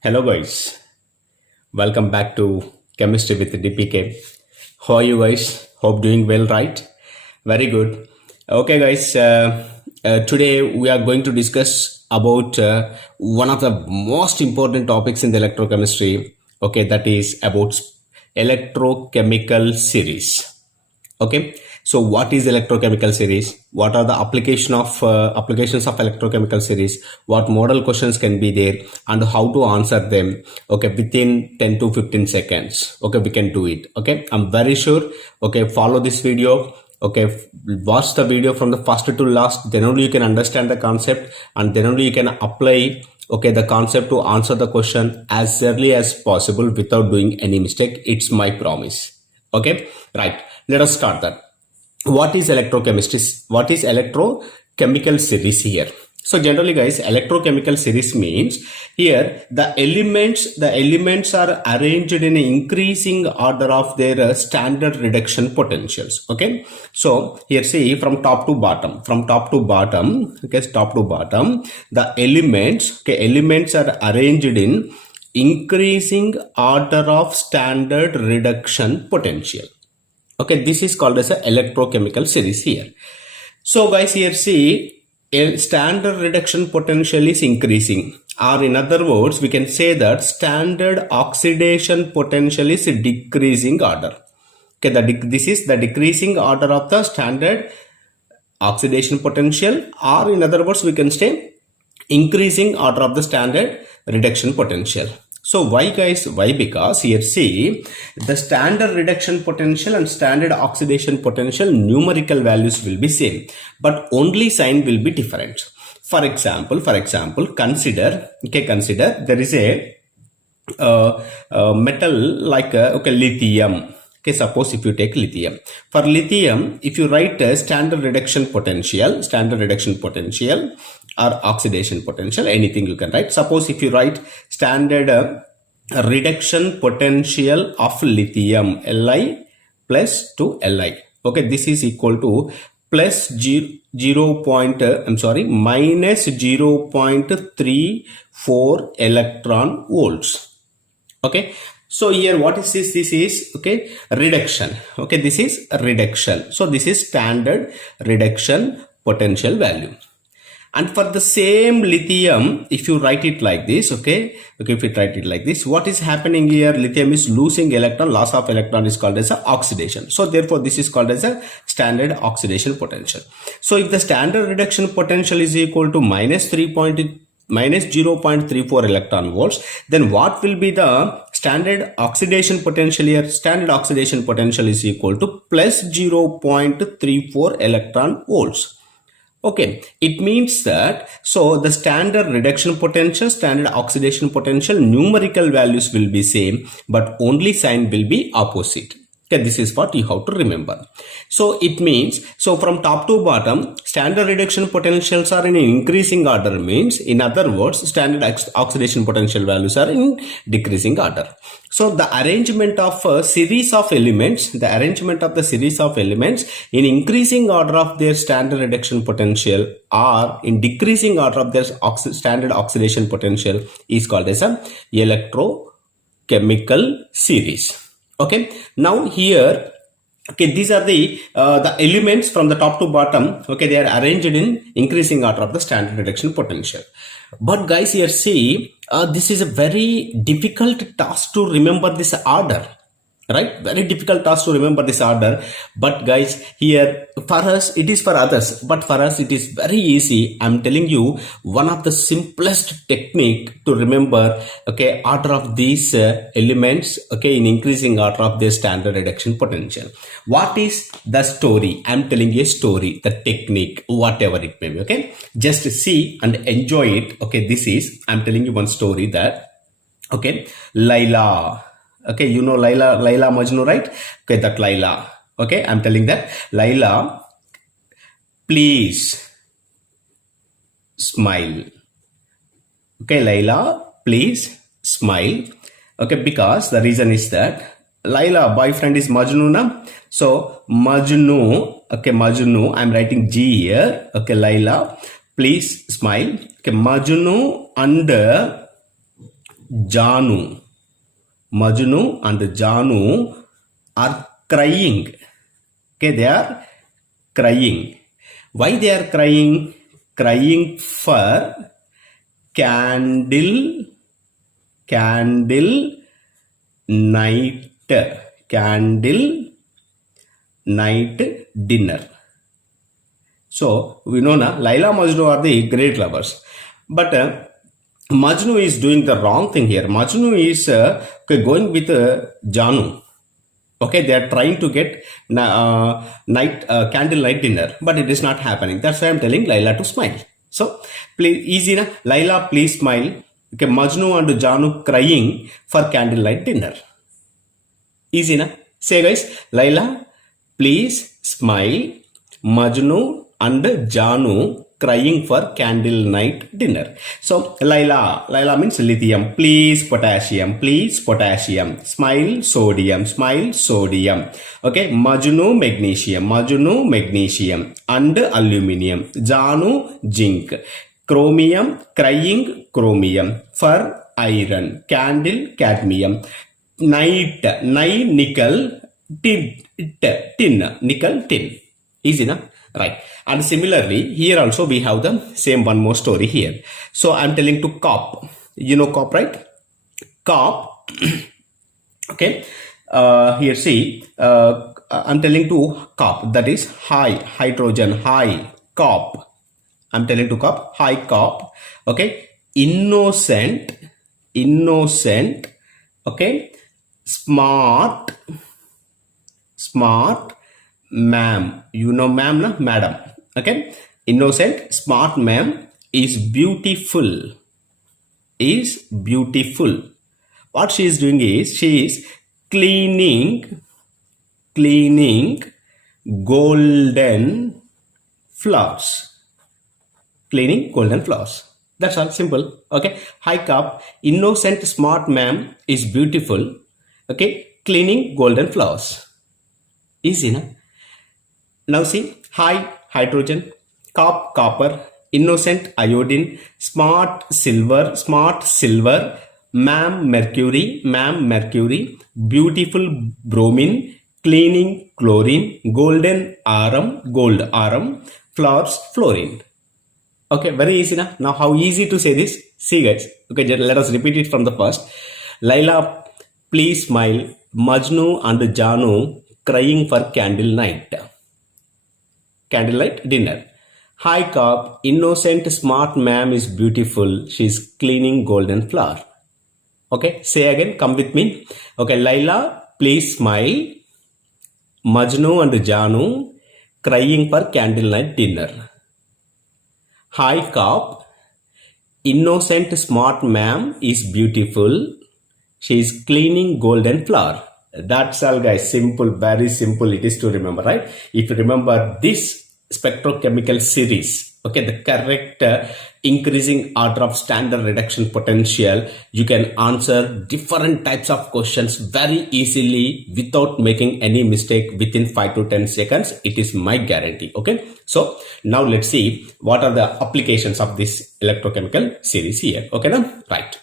Hello guys, welcome back to Chemistry with DPK. How are you guys? Hope doing well, right? Very good. Okay guys, today we are going to discuss about one of the most important topics in the electrochemistry. Okay, that is about electrochemical series. Okay, so what is electrochemical series? What are the applications of electrochemical series? What model questions can be there and how to answer them? Okay, within 10 to 15 seconds. Okay, we can do it. Okay, I'm very sure. Okay, follow this video. Okay, watch the video from the first to last, then only you can understand the concept and then only you can apply the concept to answer the question as early as possible without doing any mistake. It's my promise. Okay, right, let us start that. What is electrochemistry? What is electrochemical series here? So generally guys, electrochemical series means here the elements are arranged in an increasing order of their standard reduction potentials. Okay, so here see from top to bottom, okay, top to bottom, the elements are arranged in increasing order of standard reduction potential. Okay, this is called as a electrochemical series here. So guys, here see a standard reduction potential is increasing, or in other words we can say that standard oxidation potential is decreasing order. Okay, this is the decreasing order of the standard oxidation potential, or in other words we can say increasing order of the standard reduction potential. So why guys? Why? Because here see the standard reduction potential and standard oxidation potential numerical values will be same, but only sign will be different. For example, consider there is a metal like lithium. Okay, suppose if you take lithium, for lithium, if you write a standard reduction potential or oxidation potential, anything you can write. Suppose if you write standard reduction potential of lithium, Li plus to Li. Okay, this is equal to plus minus 0.34 electron volts. Okay, so here what is this? This is reduction. Okay, this is reduction. So this is standard reduction potential value. And for the same lithium, if you write it like this, if you write it like this, what is happening here? Lithium is losing electron. Loss of electron is called as a oxidation. So therefore this is called as a standard oxidation potential. So if the standard reduction potential is equal to minus 0.34 electron volts, then what will be the standard oxidation potential here? Standard oxidation potential is equal to plus 0.34 electron volts. Okay, it means that so the standard reduction potential, standard oxidation potential numerical values will be same, but only sign will be opposite. Okay, this is what you have to remember. So it means, so from top to bottom, standard reduction potentials are in increasing order, means in other words, standard oxidation potential values are in decreasing order. So the arrangement of a series of elements, in increasing order of their standard reduction potential or in decreasing order of their standard oxidation potential is called as a electrochemical series. Okay, now here, these are the elements from the top to bottom. Okay, they are arranged in increasing order of the standard reduction potential. But guys, here see, this is a very difficult task to remember this order, right? Very difficult task to remember this order. But guys, here for us it is, for others, but for us it is very easy. I'm telling you one of the simplest technique to remember order of these elements in increasing order of their standard reduction potential. What is the story? I'm telling you a story, the technique, whatever it may be. Okay, just see and enjoy it. Okay, this is, I'm telling you one story that Laila. Okay, you know Laila Majnu, right? Okay, that Laila. Okay, I'm telling that Laila, please smile. Okay, Laila, please smile. Okay, because the reason is that Laila boyfriend is Majnu na. So Majnu, Majnu, I'm writing G here. Okay, Laila, please smile. Okay, Majnu and Janu. Majnu and Janu are crying. Okay, they are crying. Why they are crying? Crying for candle night dinner. So we know now Laila Majnu are the great lovers, but Majnu is doing the wrong thing here. Majnu is going with Janu. Okay, they are trying to get candle night dinner, but it is not happening. That's why I'm telling Laila to smile. So please, easy na? Laila, please smile. Okay, Majnu and Janu crying for candle night dinner. Easy na? Say guys, Laila, please smile. Majnu and Janu crying for candle night dinner. So Laila means lithium. Please potassium. Smile sodium. Okay, Majnu magnesium and aluminium. Janu zinc. Chromium, crying chromium. For iron. Candle cadmium. Night nickel tin. Nickel tin. Easy na? Right. And similarly, here also we have the same one more story here. So I'm telling to cop. You know cop, right? Cop. Okay. Here see, I'm telling to cop. That is hydrogen, cop. I'm telling to cop, cop. Okay. Innocent. Okay. Smart. Ma'am, you know ma'am na? Madam. Okay, innocent, smart ma'am is beautiful. What she is doing is she is cleaning golden flowers. That's all, simple. Okay, hi cop, innocent, smart ma'am is beautiful. Okay, cleaning golden flowers. Easy na? Now see, hydrogen, cop copper, innocent iodine, smart silver, ma'am mercury, beautiful bromine, cleaning chlorine, golden gold arum, flowers fluorine. Okay, very easy na? Now how easy to say this? See guys, okay, let us repeat it from the first. Laila, please smile. Majnu and Janu crying for candle night dinner. Hi cop, innocent smart ma'am is beautiful. She's cleaning golden flower. Okay, say again, come with me. Okay, Laila, please smile. Majnu and Janu crying for candle night dinner. Hi cop, innocent smart ma'am is beautiful. She's cleaning golden flower. That's all guys, simple, very simple it is to remember, right? If you remember this spectrochemical series, okay, the correct increasing order of standard reduction potential, you can answer different types of questions very easily without making any mistake within 5 to 10 seconds. It is my guarantee. Okay, so now let's see what are the applications of this electrochemical series here. Okay, now right.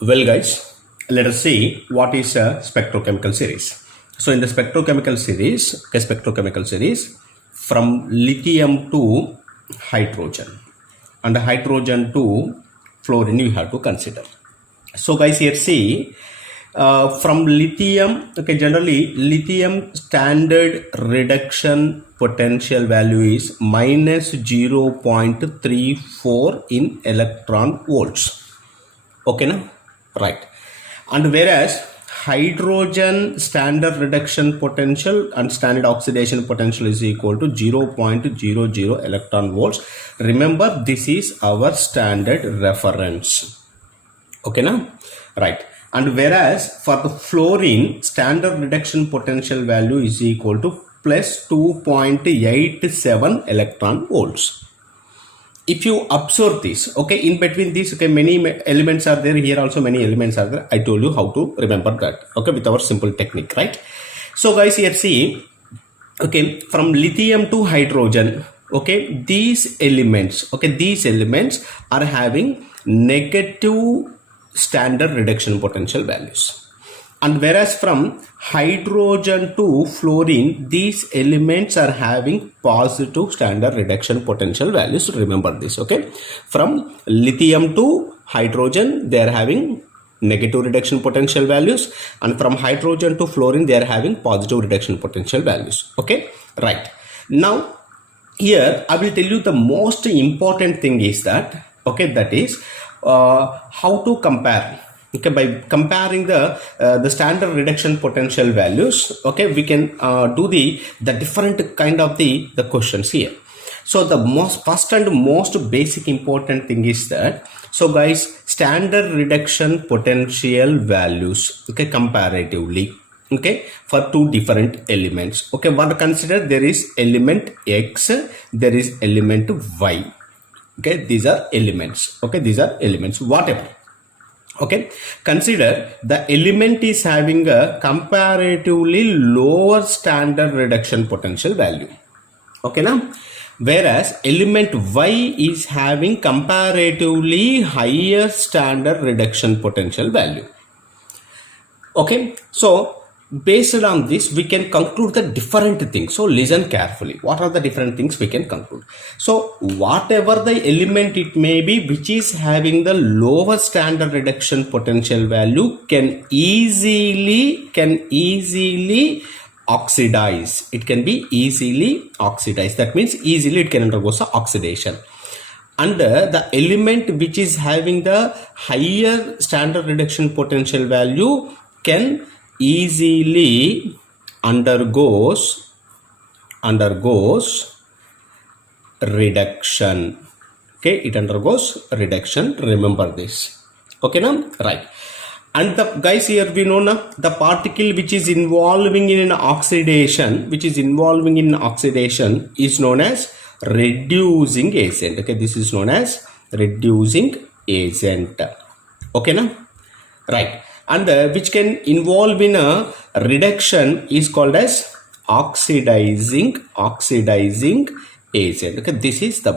Well guys, let us see what is a spectrochemical series. So in the spectrochemical series, from lithium to hydrogen and hydrogen to fluorine you have to consider. So guys, here see, from lithium, okay, generally lithium standard reduction potential value is minus 0.34 in electron volts. Okay, na? Right. And whereas hydrogen standard reduction potential and standard oxidation potential is equal to 0.00 electron volts. Remember, this is our standard reference. Okay, now? Right. And whereas for the fluorine, standard reduction potential value is equal to plus 2.87 electron volts. If you observe this, okay, in between this, okay, many elements are there. Here also many elements are there. I told you how to remember that, okay, with our simple technique, right? So guys, here see, okay, from lithium to hydrogen, okay, these elements are having negative standard reduction potential values. And whereas from hydrogen to fluorine, these elements are having positive standard reduction potential values. Remember this, okay? From lithium to hydrogen, they are having negative reduction potential values, and from hydrogen to fluorine, they are having positive reduction potential values. Okay, right. Now, here I will tell you the most important thing is that, okay, that is how to compare. Okay, by comparing the standard reduction potential values, okay, we can do the different kind of the questions here. So the first and most basic important thing is that, so guys, standard reduction potential values, okay, comparatively, okay, for two different elements. Okay, but consider there is element X, there is element Y. Okay, these are elements. Okay, these are elements, whatever. Okay, consider the element is having a comparatively lower standard reduction potential value. Okay, now, whereas element Y is having comparatively higher standard reduction potential value. Okay, so based on this, we can conclude the different things. So listen carefully. What are the different things we can conclude? So whatever the element it may be, which is having the lower standard reduction potential value, can easily oxidize. It can be easily oxidized. That means easily it can undergo oxidation. And the element which is having the higher standard reduction potential value can easily undergoes reduction. Okay, it undergoes reduction. Remember this. Okay, now, right. And the guys, here we know now the particle which is involving in an oxidation, is known as reducing agent. Okay, this is known as reducing agent. Okay, now, right. And which can involve in a reduction is called as oxidizing agent. Okay, this is the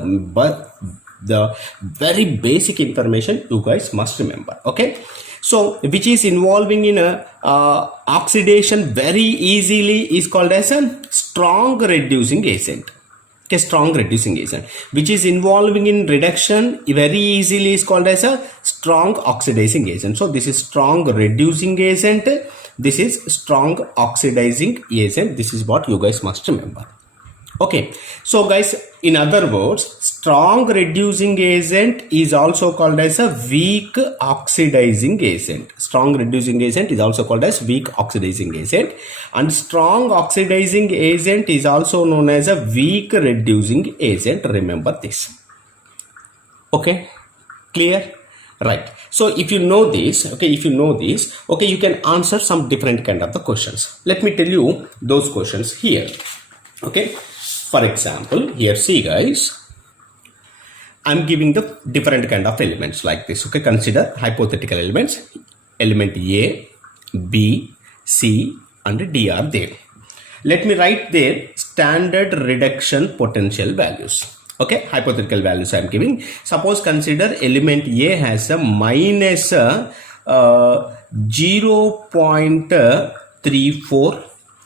very basic information you guys must remember. Okay, so which is involving in a oxidation very easily is called as a strong reducing agent. Okay, strong reducing agent. Which is involving in reduction very easily is called as a strong oxidizing agent. So this is strong reducing agent, this is strong oxidizing agent. This is what you guys must remember. Okay, so guys, in other words, strong reducing agent is also called as a weak oxidizing agent. Strong reducing agent is also called as weak oxidizing agent, and strong oxidizing agent is also known as a weak reducing agent. Remember this. Okay, clear? Right. So if you know this, okay, you can answer some different kind of the questions. Let me tell you those questions here. Okay, for example, here see guys, I'm giving the different kind of elements like this. Okay, consider hypothetical elements. Element A, B, C and D are there. Let me write their standard reduction potential values. Okay, hypothetical values I am giving. Suppose consider element A has a minus 0.34,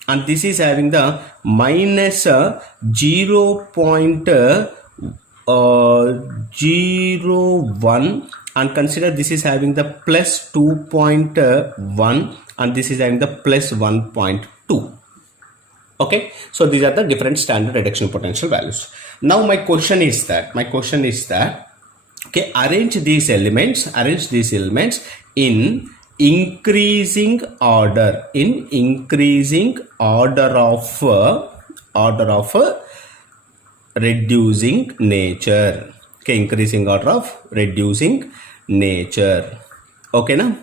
and this is having the minus 0.01, and consider this is having the plus 2.1, and this is having the plus 1.2. Okay, so these are the different standard reduction potential values. Now my question is that, okay, arrange these elements in increasing order of reducing nature. Okay, increasing order of reducing nature. Okay, now,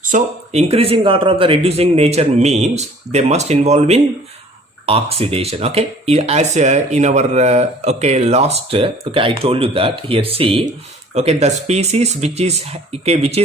so increasing order of the reducing nature means they must involve in oxidation. Okay, as in our last, I told you that here see, okay, the species which is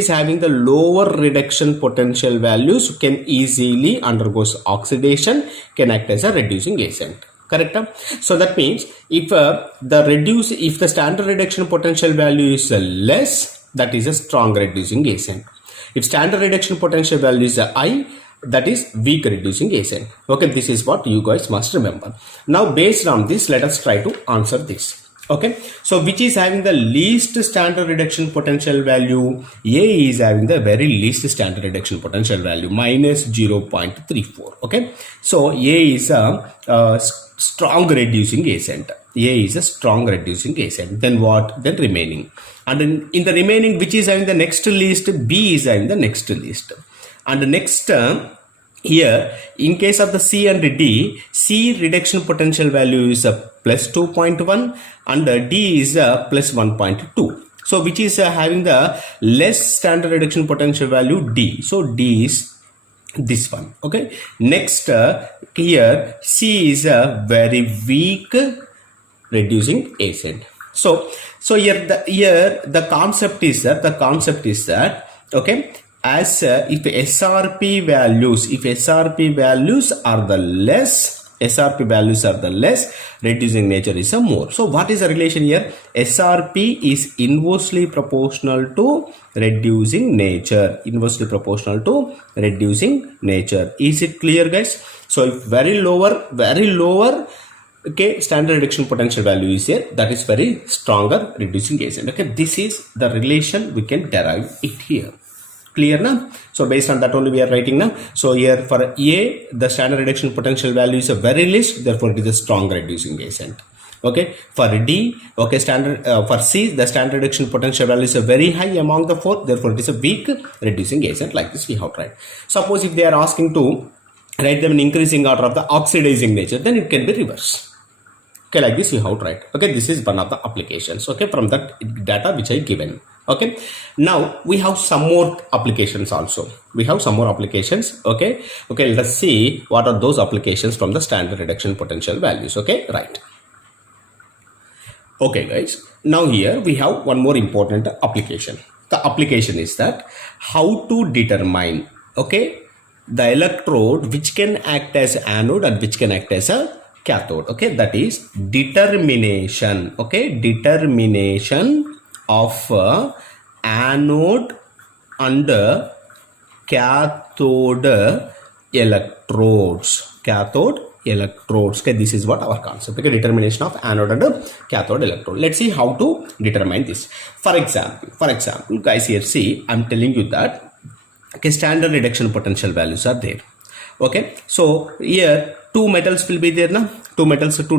having the lower reduction potential values can easily undergoes oxidation, can act as a reducing agent. Correct? So that means if the standard reduction potential value is less, that is a strong reducing agent. If standard reduction potential value is high, that is weak reducing agent. Okay, this is what you guys must remember. Now based on this, let us try to answer this. Okay, so which is having the least standard reduction potential value? A is having the very least standard reduction potential value, minus 0.34. Okay, so A is a strong reducing agent. A is a strong reducing agent. Then what? Then remaining. And in the remaining, which is having the next least? B is having the next least. And the next term here, in case of the C and D, C reduction potential value is a plus 2.1 and D is a plus 1.2. So which is having the less standard reduction potential value? D. So D is this one. Okay. Next here, C is a very weak reducing agent. So here the concept is that okay, as if SRP values are the less, reducing nature is a more. So what is the relation here? SRP is inversely proportional to reducing nature. Inversely proportional to reducing nature. Is it clear, guys? So if very lower, okay, standard reduction potential value is here, that is very stronger reducing agent. Okay, this is the relation we can derive it here. Clear now? So based on that only we are writing now. So here for A, the standard reduction potential value is a very least, therefore it is a strong reducing agent. Okay, for D, okay, for C, the standard reduction potential value is a very high among the four, therefore it is a weak reducing agent. Like this we have tried. Suppose if they are asking to write them in increasing order of the oxidizing nature, then it can be reverse. Okay, like this we have tried. Okay, this is one of the applications. Okay, from that data which I given. Okay, now we have some more applications also. Okay, let's see what are those applications from the standard reduction potential values. Okay, right. Okay, guys. Now here we have one more important application. The application is that how to determine, okay, the electrode which can act as anode and which can act as a cathode. Okay, that is determination. Okay, determination of anode and cathode electrodes. Okay, this is what our concept. Okay, determination of anode and cathode electrode. Let's see how to determine this. For example, guys, here see, I'm telling you that okay, standard reduction potential values are there. Okay, so here two metals will be there now. Two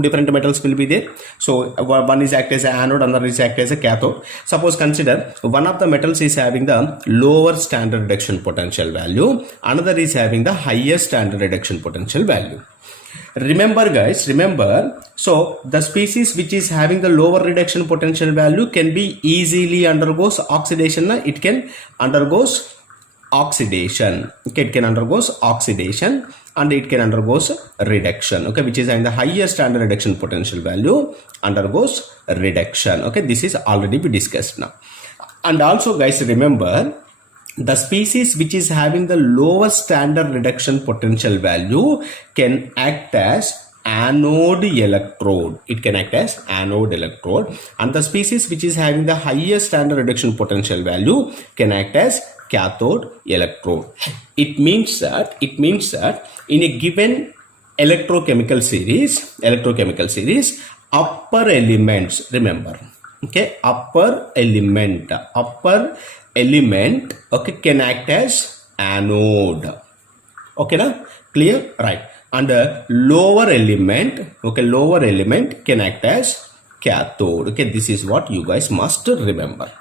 different metals will be there. So one is act as an anode, another is act as a cathode. Suppose consider one of the metals is having the lower standard reduction potential value, another is having the highest standard reduction potential value. Remember, guys, so the species which is having the lower reduction potential value can be easily undergoes oxidation. It can undergoes oxidation. Okay, it can undergoes oxidation and it can undergoes reduction. Okay, which is having the higher standard reduction potential value undergoes reduction. Okay, this is already we discussed now. And also, guys, remember the species which is having the lower standard reduction potential value can act as anode electrode. It can act as anode electrode, and the species which is having the highest standard reduction potential value can act as cathode electrode. It means that in a given electrochemical series, upper elements, remember, okay, upper element, okay, can act as anode. Okay, now clear, right? And lower element, okay, lower element can act as cathode. Okay, this is what you guys must remember.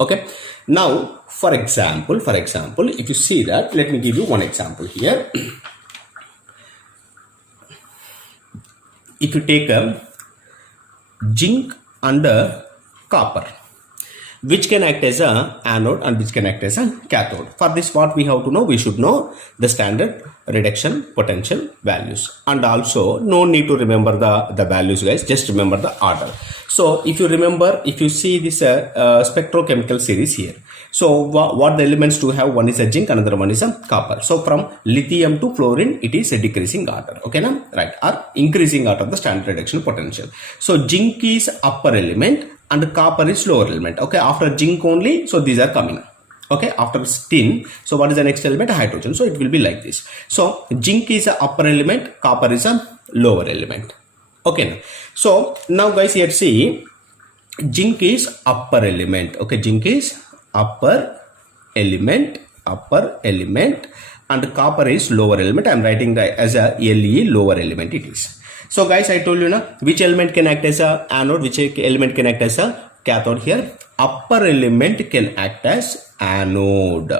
Okay, now for example, if you see that, let me give you one example here. If you take a zinc and copper, which can act as a anode and which can act as a cathode. For this, what we have to know, we should know the standard reduction potential values, and also no need to remember the values, guys, just remember the order. So if you remember, if you see this spectrochemical series here, So what the elements do have? One is a zinc, another one is a copper. So from lithium to fluorine, it is a decreasing order. Okay, now right, or increasing order the standard reduction potential. So zinc is upper element and copper is lower element. Okay, after zinc only, so these are coming. Okay, after tin, so what is the next element? Hydrogen. So it will be like this. So zinc is a upper element, copper is a lower element. Okay, so now guys, here see, zinc is upper element. Okay, zinc is upper element, and copper is lower element. I am writing that as a Le, lower element it is. So guys, I told you now which element can act as a anode, which element can act as a cathode. Here upper element can act as anode,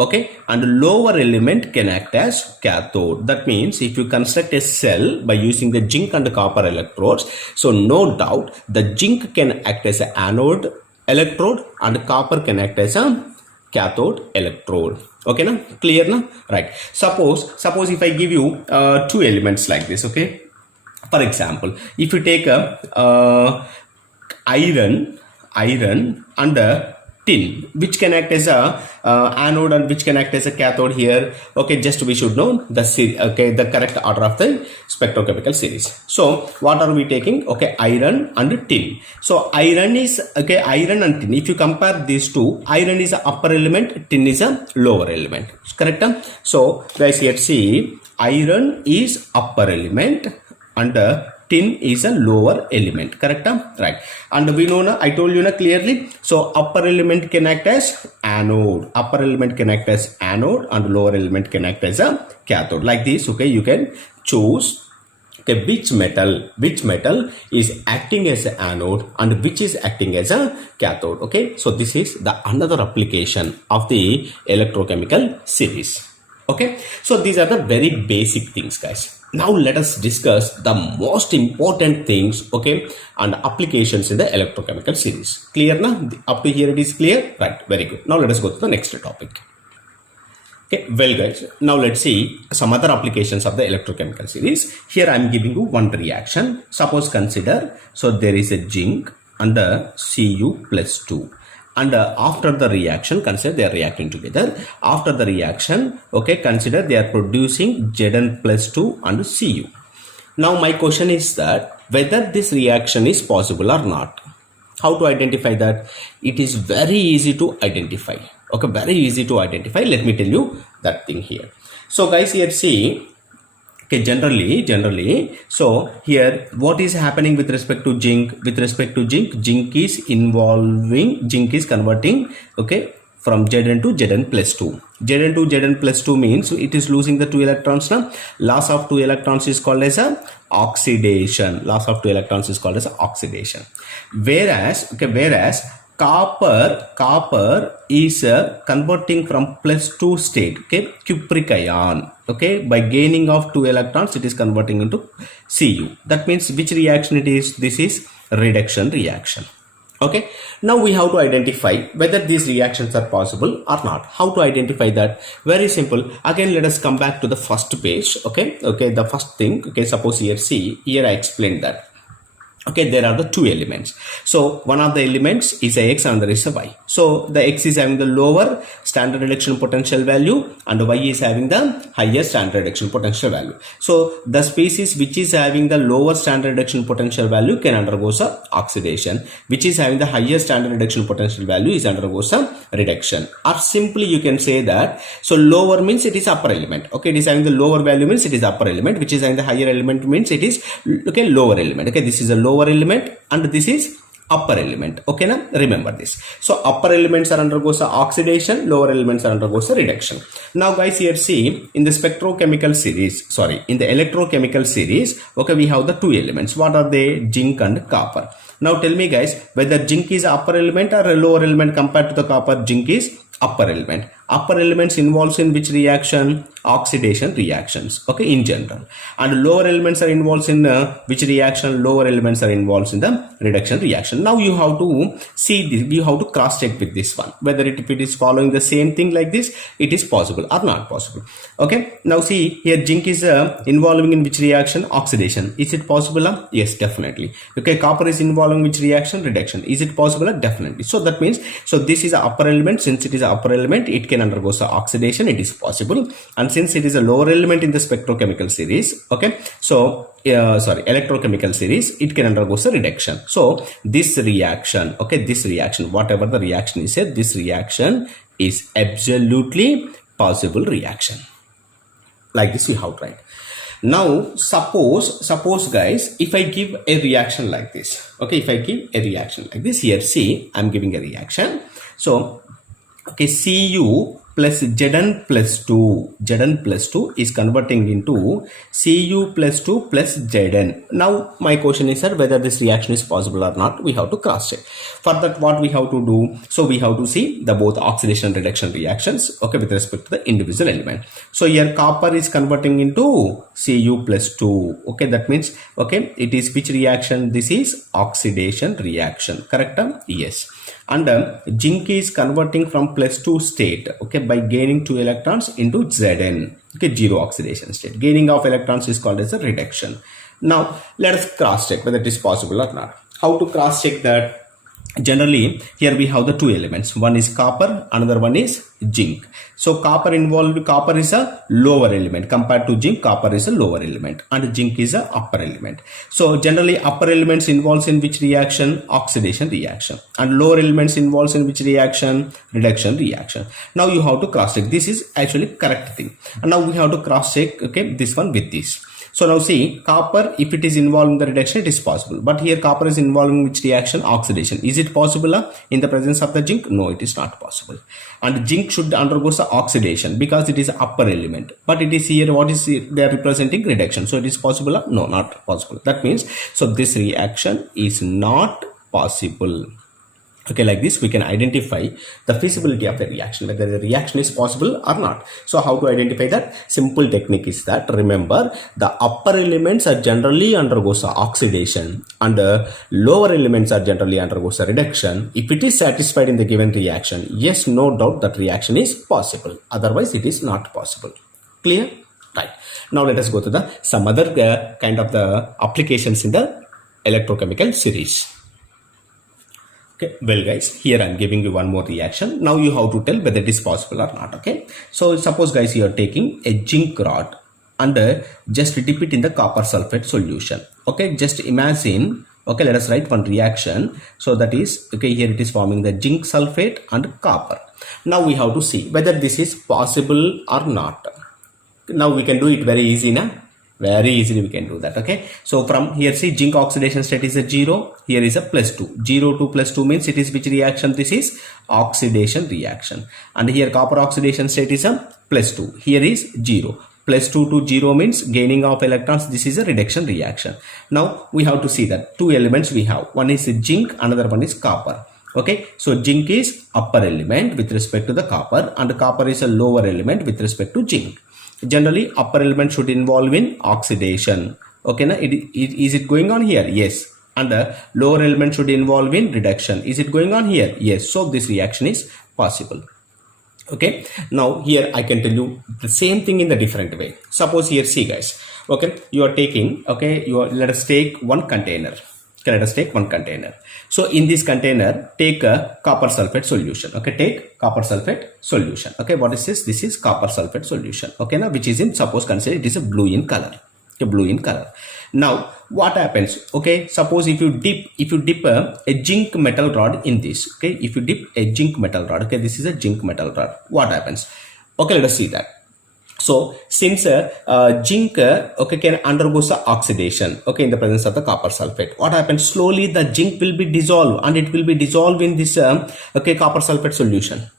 okay, and lower element can act as cathode. That means if you construct a cell by using the zinc and copper electrodes, so no doubt the zinc can act as an anode electrode and copper can act as a cathode electrode. Okay, now clear now? Right, suppose if I give you two elements like this. Okay, for example, if you take a iron and a tin, which can act as a anode and which can act as a cathode here. Okay, just we should know the the correct order of the spectrochemical series. So what are we taking? Okay, iron and tin. So iron is, okay, iron and tin, if you compare these two, iron is a upper element, tin is a lower element, correct? So guys, here see, iron is upper element and tin is a lower element, correct? Right, and we know now, I told you now clearly. So upper element can act as anode, and lower element can act as a cathode, like this. Okay, you can choose, okay, which metal is acting as an anode and which is acting as a cathode. Okay, so this is the another application of the electrochemical series. Okay, so these are the very basic things, guys. Now let us discuss the most important things, okay, and applications in the electrochemical series. Clear now? Up to here it is clear? Right, very good. Now let us go to the next topic. Okay, well guys, now let's see some other applications of the electrochemical series. Here I am giving you one reaction. Suppose consider, so there is a zinc and a Cu+2. And after the reaction, consider they are reacting together. After the reaction, okay, consider they are producing Zn+2 and Cu. Now my question is that whether this reaction is possible or not. How to identify that? It is very easy to identify. Okay, very easy to identify. Let me tell you that thing here. So guys, here see, okay, generally, so here what is happening with respect to zinc? Zinc is converting, okay, from Zn to Zn+2. Zn to Zn+2 means it is losing the 2 electrons now. Loss of 2 electrons is called as a oxidation. Whereas copper is converting from +2 state, okay, cupric ion, okay, by gaining of 2 electrons it is converting into Cu. That means which reaction it is? This is reduction reaction. Okay, now we have to identify whether these reactions are possible or not. How to identify that? Very simple. Again, let us come back to the first page. Okay, the first thing, okay, suppose here see, here I explained that. Okay, there are the two elements. So one of the elements is a X and there is a Y. So the X is having the lower standard reduction potential value and Y is having the higher standard reduction potential value. So the species which is having the lower standard reduction potential value can undergo some oxidation, which is having the higher standard reduction potential value is undergo some reduction. Or simply you can say that, so lower means it is upper element. Okay, it is having the lower value means it is upper element, which is having the higher element means it is, okay, lower element. Okay, this is a lower element and this is upper element. Okay, now remember this. So upper elements are undergoes oxidation, lower elements are undergoes reduction. Now guys, here see, in the spectrochemical series, in the electrochemical series, okay, we have the two elements. What are they? Zinc and copper. Now tell me guys, whether zinc is upper element or a lower element compared to the copper? Zinc is upper element. Upper elements involves in which reaction? Oxidation reactions, okay, in general. And lower elements are involved in which reaction? Lower elements are involved in the reduction reaction. Now you have to see this, you have to cross check with this one whether if it is following the same thing like this, it is possible or not possible. Okay, now see here, zinc is involving in which reaction? Oxidation. Is it possible? Yes, definitely. Okay, copper is involving which reaction? Reduction. Is it possible? Definitely. So that means, so this is an upper element. Since it is an upper element, it can undergo the oxidation, it is possible. And since it is a lower element in the spectrochemical series, okay, so electrochemical series, it can undergo the reduction. So this reaction, okay, this reaction, whatever the reaction is said, this reaction is absolutely possible reaction. Like this you have to write. Now suppose guys, if I give a reaction like this, okay, if I give a reaction like this, here see, I'm giving a reaction. So okay, Cu plus Zn plus 2, Zn plus 2 is converting into Cu plus 2 plus Zn. Now my question is, sir, whether this reaction is possible or not, we have to cross check. For that, what we have to do? So we have to see the both oxidation and reduction reactions, okay, with respect to the individual element. So here copper is converting into Cu plus 2, okay, that means, okay, it is which reaction? This is oxidation reaction, correct? Yes. And zinc is converting from plus 2 state, okay, by gaining 2 electrons into Zn, okay, zero oxidation state. Gaining of electrons is called as a reduction. Now let us cross check whether it is possible or not. How to cross check that? Generally here we have the two elements, one is copper, another one is zinc. So copper is a lower element compared to zinc. Copper is a lower element and zinc is a upper element. So generally upper elements involves in which reaction? Oxidation reaction. And lower elements involves in which reaction? Reduction reaction. Now you have to cross check. This is actually correct thing. And now we have to cross check, okay, this one with this. So now see, copper, if it is involved in the reduction, it is possible. But here copper is involved in which reaction? Oxidation. Is it possible in the presence of the zinc? No, it is not possible. And zinc should undergo the oxidation because it is upper element. But it is here, what is it? They are representing reduction. So it is possible? No, not possible. That means, so this reaction is not possible. Okay, like this we can identify the feasibility of a reaction, whether the reaction is possible or not. So how to identify that? Simple technique is that, remember, the upper elements are generally undergoes oxidation and lower elements are generally undergoes a reduction. If it is satisfied in the given reaction, yes, no doubt that reaction is possible. Otherwise it is not possible. Clear? Right. Now let us go to the some other kind of the applications in the electrochemical series. Okay, well guys, here I'm giving you one more reaction. Now you have to tell whether it is possible or not. Okay, so suppose guys, you are taking a zinc rod and just dip it in the copper sulfate solution. Okay, just imagine, okay, let us write one reaction. So that is, okay, here it is forming the zinc sulfate and copper. Now we have to see whether this is possible or not. Now we can do it very easy now. Very easily we can do that. Okay, so from here see, zinc oxidation state is a 0, here is a plus 2. 0 to plus 2 means it is which reaction? This is oxidation reaction. And here copper oxidation state is a plus 2, here is 0. Plus 2 to 0 means gaining of electrons. This is a reduction reaction. Now we have to see that two elements we have, one is zinc, another one is copper. Okay, so zinc is upper element with respect to the copper and copper is a lower element with respect to zinc. Generally upper element should involve in oxidation. Okay, now is it going on here? Yes. And the lower element should involve in reduction. Is it going on here? Yes. So this reaction is possible. Okay, now here I can tell you the same thing in the different way. Suppose here, see guys, okay, you are taking, okay, let us take one container. Okay, let us take one container. So in this container, take a copper sulfate solution. Okay, take copper sulfate solution. Okay, what is this? This is copper sulfate solution. Okay, now which is in, suppose consider it is a blue in color. Okay, blue in color. Now what happens? Okay, suppose if you dip a zinc metal rod in this. Okay, if you dip a zinc metal rod. Okay, this is a zinc metal rod. What happens? Okay, let us see that. So since zinc okay, can undergo oxidation, okay, in the presence of the copper sulfate, what happens? Slowly the zinc will be dissolved and it will be dissolved in this okay, copper sulfate solution.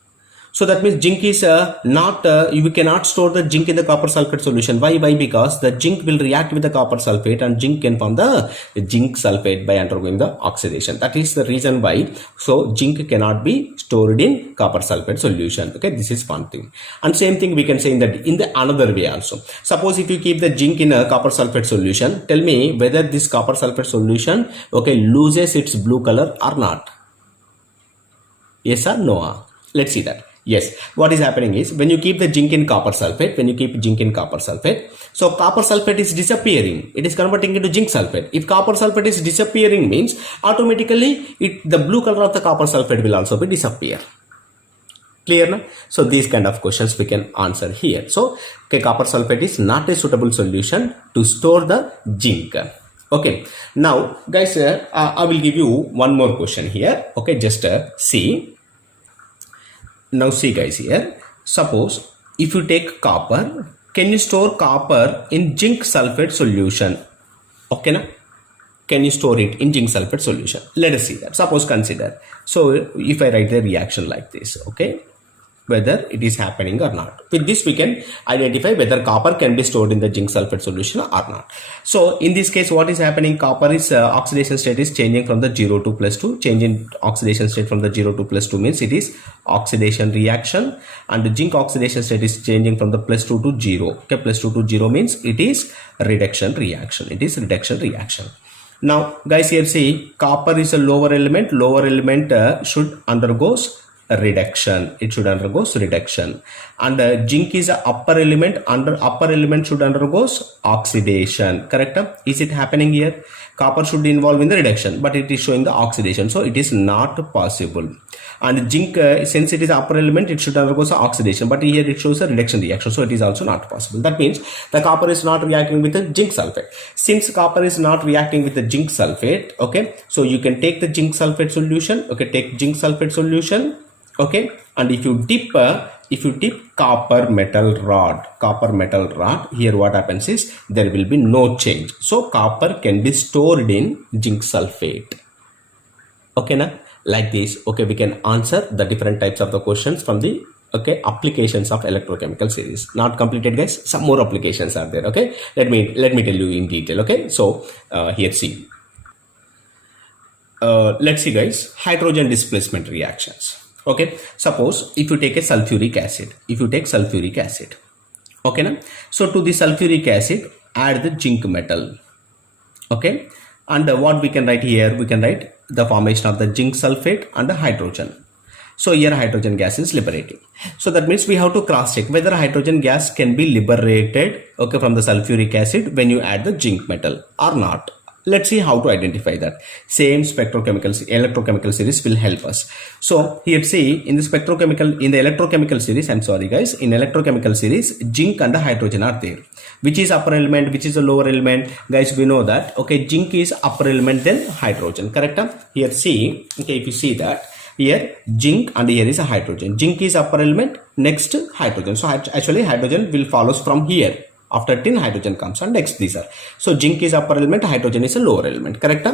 So that means zinc is not, you cannot store the zinc in the copper sulfate solution. Why? Because the zinc will react with the copper sulfate and zinc can form the zinc sulfate by undergoing the oxidation. That is the reason why. So zinc cannot be stored in copper sulfate solution. Okay, this is one thing. And same thing we can say in the another way also. Suppose if you keep the zinc in a copper sulfate solution, tell me whether this copper sulfate solution, okay, loses its blue color or not. Yes or no? Let's see that. Yes, what is happening is when you keep the zinc in copper sulfate, so copper sulfate is disappearing. It is converting into zinc sulfate. If copper sulfate is disappearing means automatically the blue color of the copper sulfate will also be disappear. Clear now? So these kind of questions we can answer here. So okay, copper sulfate is not a suitable solution to store the zinc. Okay, now guys, I will give you one more question here. Okay, just see. Now see guys here, suppose if you take copper, can you store copper in zinc sulfate solution? Okay, na? Can you store it in zinc sulfate solution? Let us see that. Suppose consider. So if I write the reaction like this, okay, whether it is happening or not. With this we can identify whether copper can be stored in the zinc sulfate solution or not. So in this case what is happening, copper is oxidation state is changing from the 0 to +2. Change in oxidation state from the 0 to +2 means it is oxidation reaction, and the zinc oxidation state is changing from the +2 to 0. Okay, +2 to 0 means it is reduction reaction. It is reduction reaction. Now guys, here see, copper is a lower element should undergoes reduction. It should undergoes reduction, and zinc is a upper element. Upper element should undergoes oxidation. Correct? Is it happening here? Copper should involve in the reduction, but it is showing the oxidation, so it is not possible. And zinc, since it is upper element, it should undergo some oxidation, but here it shows a reduction reaction, so it is also not possible. That means the copper is not reacting with the zinc sulfate. Since copper is not reacting with the zinc sulfate, okay, so you can take the zinc sulfate solution. Okay, take zinc sulfate solution. Okay, and if you dip copper metal rod, here what happens is there will be no change. So copper can be stored in zinc sulfate. Okay, now like this. Okay, we can answer the different types of the questions from the applications of electrochemical series. Not completed guys, some more applications are there. Okay, let me tell you in detail. Okay, so here see, let's see guys, hydrogen displacement reactions. Okay, suppose if you take a sulfuric acid, okay now, so to the sulfuric acid add the zinc metal. Okay, and what we can write here, we can write the formation of the zinc sulfate and the hydrogen. So here hydrogen gas is liberating. So that means we have to cross check whether hydrogen gas can be liberated, okay, from the sulfuric acid when you add the zinc metal or not. Let's see how to identify that. Same electrochemical series will help us. So here see, in the electrochemical series, I'm sorry guys, in electrochemical series, zinc and hydrogen are there. Which is upper element, which is a lower element? Guys, we know that, okay, zinc is upper element than hydrogen, correct? Here see, okay, if you see that, here zinc and here is a hydrogen. Zinc is upper element, next hydrogen. So actually hydrogen will follows from here. After tin, hydrogen comes and next these are. So zinc is upper element, hydrogen is a lower element. Correct?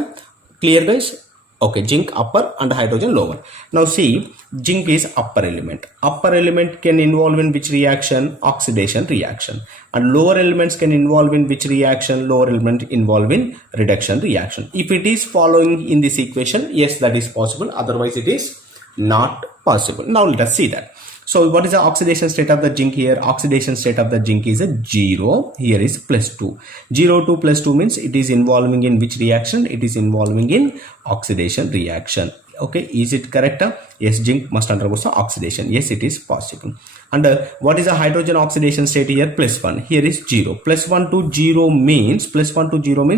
Clear guys? Okay, zinc upper and hydrogen lower. Now see, zinc is upper element. Upper element can involve in which reaction? Oxidation reaction. And lower elements can involve in which reaction? Lower element involve in reduction reaction. If it is following in this equation, yes, that is possible. Otherwise it is not possible. Now let us see that. So what is the oxidation state of the zinc here? Oxidation state of the zinc is a 0. Here is +2. 0 to +2 means it is involving in which reaction? It is involving in oxidation reaction. Okay, is it correct? Yes, zinc must undergo some oxidation. Yes, it is possible. And what is the hydrogen oxidation state here? +1. Here is 0. +1 to 0 means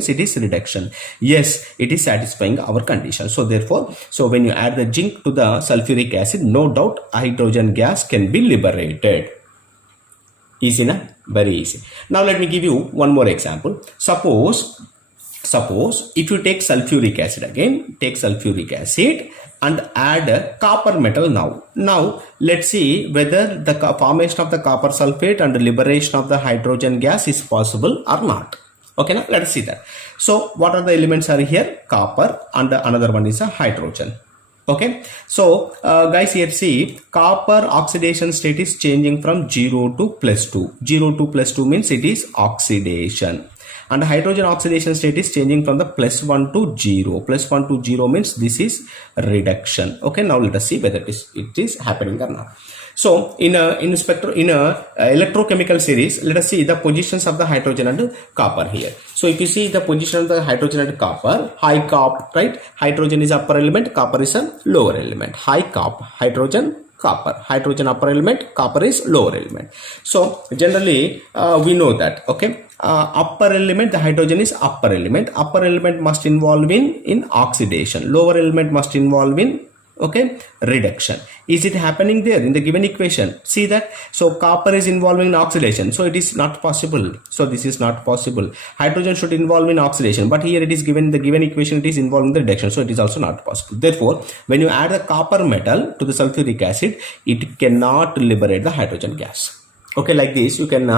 it is reduction. Yes, it is satisfying our condition. So therefore, so when you add the zinc to the sulfuric acid, no doubt hydrogen gas can be liberated. Easy na? Very easy. Now let me give you one more example. Suppose if you take sulfuric acid again, take sulfuric acid and add copper metal now. Now let's see whether the formation of the copper sulfate and the liberation of the hydrogen gas is possible or not. Okay, now let us see that. So what are the elements are here? Copper and another one is a hydrogen. Okay, so guys, here see copper oxidation state is changing from 0 to +2. 0 to +2 means it is oxidation, and hydrogen oxidation state is changing from the +1 to 0. +1 to 0 means this is reduction. Okay, now let us see whether it is happening or not. So in a electrochemical series, let us see the positions of the hydrogen and copper here. So if you see the position of the hydrogen and copper, high COP, right? Hydrogen is upper element, copper is a lower element. High COP, hydrogen, copper. Hydrogen upper element, copper is lower element. So generally we know that, okay, upper element, the hydrogen is upper element. Upper element must involve in oxidation. Lower element must involve in, okay, reduction. Is it happening there in the given equation? See that? So copper is involving in oxidation, so it is not possible. So this is not possible. Hydrogen should involve in oxidation, but here it is given the given equation, it is involving the reduction, so it is also not possible. Therefore, when you add the copper metal to the sulfuric acid, it cannot liberate the hydrogen gas. Okay, like this you can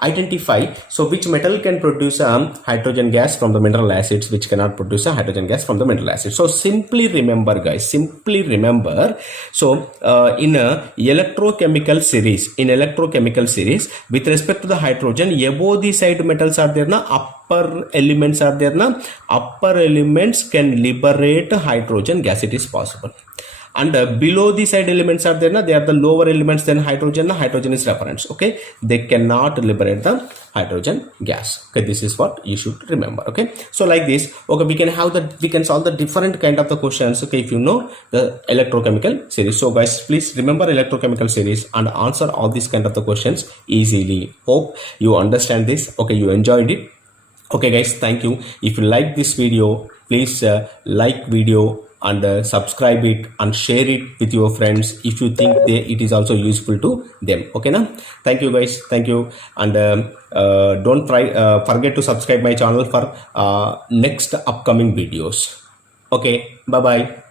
identify, so which metal can produce hydrogen gas from the mineral acids, which cannot produce a hydrogen gas from the mineral acids. So simply remember guys, simply remember, so in a electrochemical series with respect to the hydrogen, above the side metals are there na, upper elements are there na, upper elements can liberate hydrogen gas, it is possible. And below the side elements are there na, they are the lower elements than hydrogen. Hydrogen is reference, okay, they cannot liberate the hydrogen gas. Okay, this is what you should remember. Okay, so like this, okay, we can solve the different kind of the questions, okay, if you know the electrochemical series. So guys, please remember electrochemical series and answer all these kind of the questions easily. Hope you understand this. Okay, you enjoyed it. Okay guys, thank you. If you like this video, please like video and subscribe it and share it with your friends if you think it is also useful to them. Okay now, thank you guys, thank you, and don't forget to subscribe my channel for next upcoming videos. Okay, bye bye.